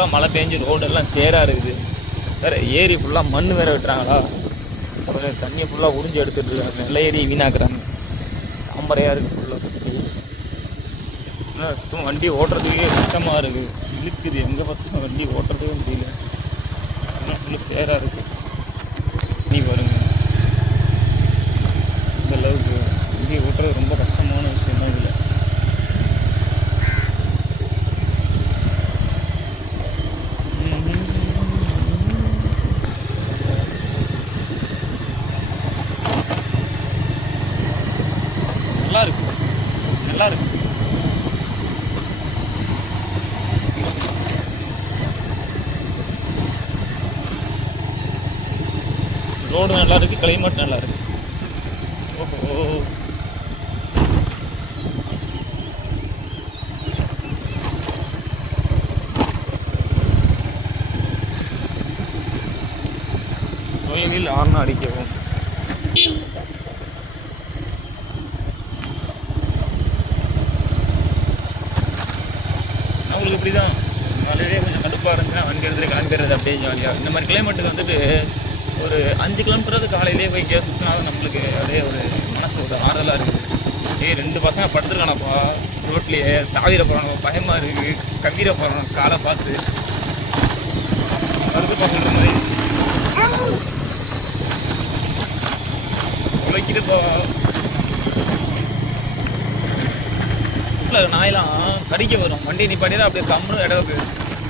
ஃபுல்லாக மழை பெஞ்சு ரோடெல்லாம் சேராக இருக்குது. வேறு ஏரி ஃபுல்லாக மண் வேறு விட்டுறாங்களா? அப்புறம் தண்ணியை ஃபுல்லாக உறிஞ்சு எடுத்துகிட்டு இருக்காங்க. நல்ல ஏரி வீணாக்குறாங்க. தாமரையாக இருக்குது ஃபுல்லாக சுற்றி சுத்தம் வண்டி ஓட்டுறதுக்கே கஷ்டமாக இருக்குது இழுக்குது. எங்கே பார்த்தாலும் வண்டி ஓட்டுறதுக்கே முடியல. ஆனால் ஃபுல்லாக சேராக இருக்குது நீ பாருங்க இந்த அளவுக்கு வண்டி ஓட்டுறது ரொம்ப கஷ்டமான விஷயம் தான் இதில் நல்லா இருக்கு நல்லா இருக்கு. ரோடு நல்லா இருக்கு கிளைமேட் நல்லா இருக்கு. ஓஹோ. சுயவில் ஆர்ன அடிக்கவும். அவங்களுக்கு இப்படி தான் மழையே கொஞ்சம் கடுப்பாக இருந்துச்சுன்னா வண்டி எடுத்துகிட்டு கிளம்பிடுறது அப்படியே ஜாலியாக இந்த மாதிரி கிளைமேட்டுக்கு வந்துட்டு ஒரு அஞ்சு கிலோமீட்டராவது காலையிலேயே போய் கே சுற்றினா நம்மளுக்கு அதே ஒரு மனசு ஒரு ஆறுதலாக இருக்குது. ஏய் ரெண்டு பசங்க படுத்துருக்கானப்பா ரோட்லேயே தாவிர போகிறானோ பயமாக இருக்குது கவிர போகிறானோ காலை பார்த்து. வருதுப்பா சொல்கிற மாதிரி. உழைக்குதுப்பா. வீட்டில் நாயெல்லாம் கடிக்க வரும். வண்டி நிப்பாட்டினா அப்படியே கம்முன்னு இடம்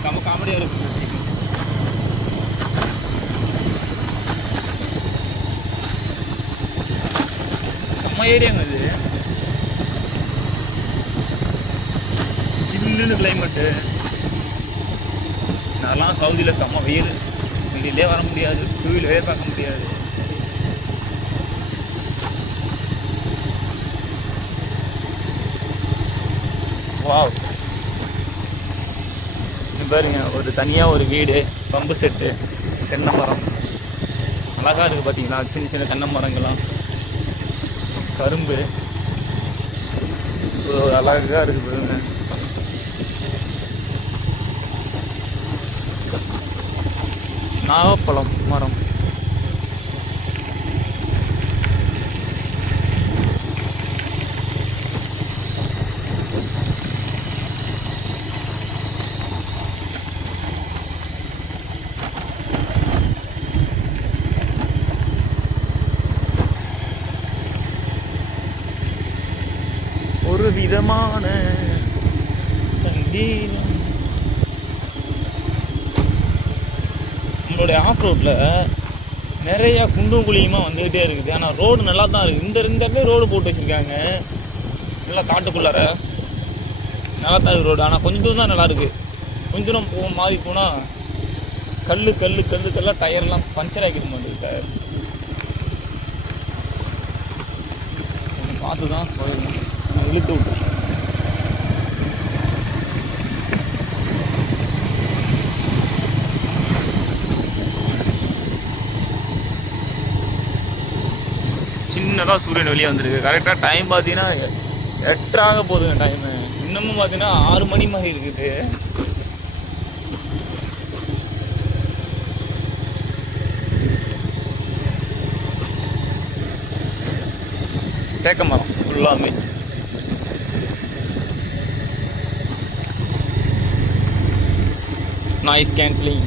கம்ம காமெடியாக இருக்கும் செம்ம ஏரியாங்க இது. சில்லுன்னு கிளைமேட்டு நான்லாம் சவுதியில் செம்ம வெயில். வெளியிலே வர முடியாது. டூ வீலரே பார்க்க முடியாது. வா பாருங்க ஒரு தனியாக ஒரு வீடு பம்பு செட்டு தென்னை மரம் அழகாக இருக்குது பார்த்தீங்களா சின்ன சின்ன தென்னை மரங்கள்லாம். கரும்பு. அழகாக இருக்குது பாருங்க. நாகப்பழம் மரம் ஒரு விதமான சங்கீதம். நம்மளுடைய ஆஃப் ரோட்டில் நிறைய குண்டும் குழியுமா வந்துக்கிட்டே இருக்குது. ஆனால் ரோடு நல்லா தான் இருக்குது. இந்த இந்த ரோடு போட்டு வச்சுருக்காங்க. நல்லா காட்டுக்குள்ளார. நல்லா தான் இருக்குது ரோடு ஆனால் கொஞ்சம் தூரம் தான் நல்லா இருக்குது கொஞ்ச தூரம் போ மாறி போனால் கல் கல் கல் கல்லாக டயர்லாம் பஞ்சர் ஆக்கிட வந்து டயர் பார்த்து தான் சொல்லணும். நான் இழுத்து விட்டு. சின்னதாக சூரியன் வெளியே வந்திருக்கு. கரெக்டாக டைம் பார்த்தீங்கன்னா எட்டராக போகுதுங்க டைமு இன்னமும் பார்த்தீங்கன்னா ஆறு மணி மாதிரி இருக்குது. தேக்க மரம் ஃபுல்லாமே noise cancelling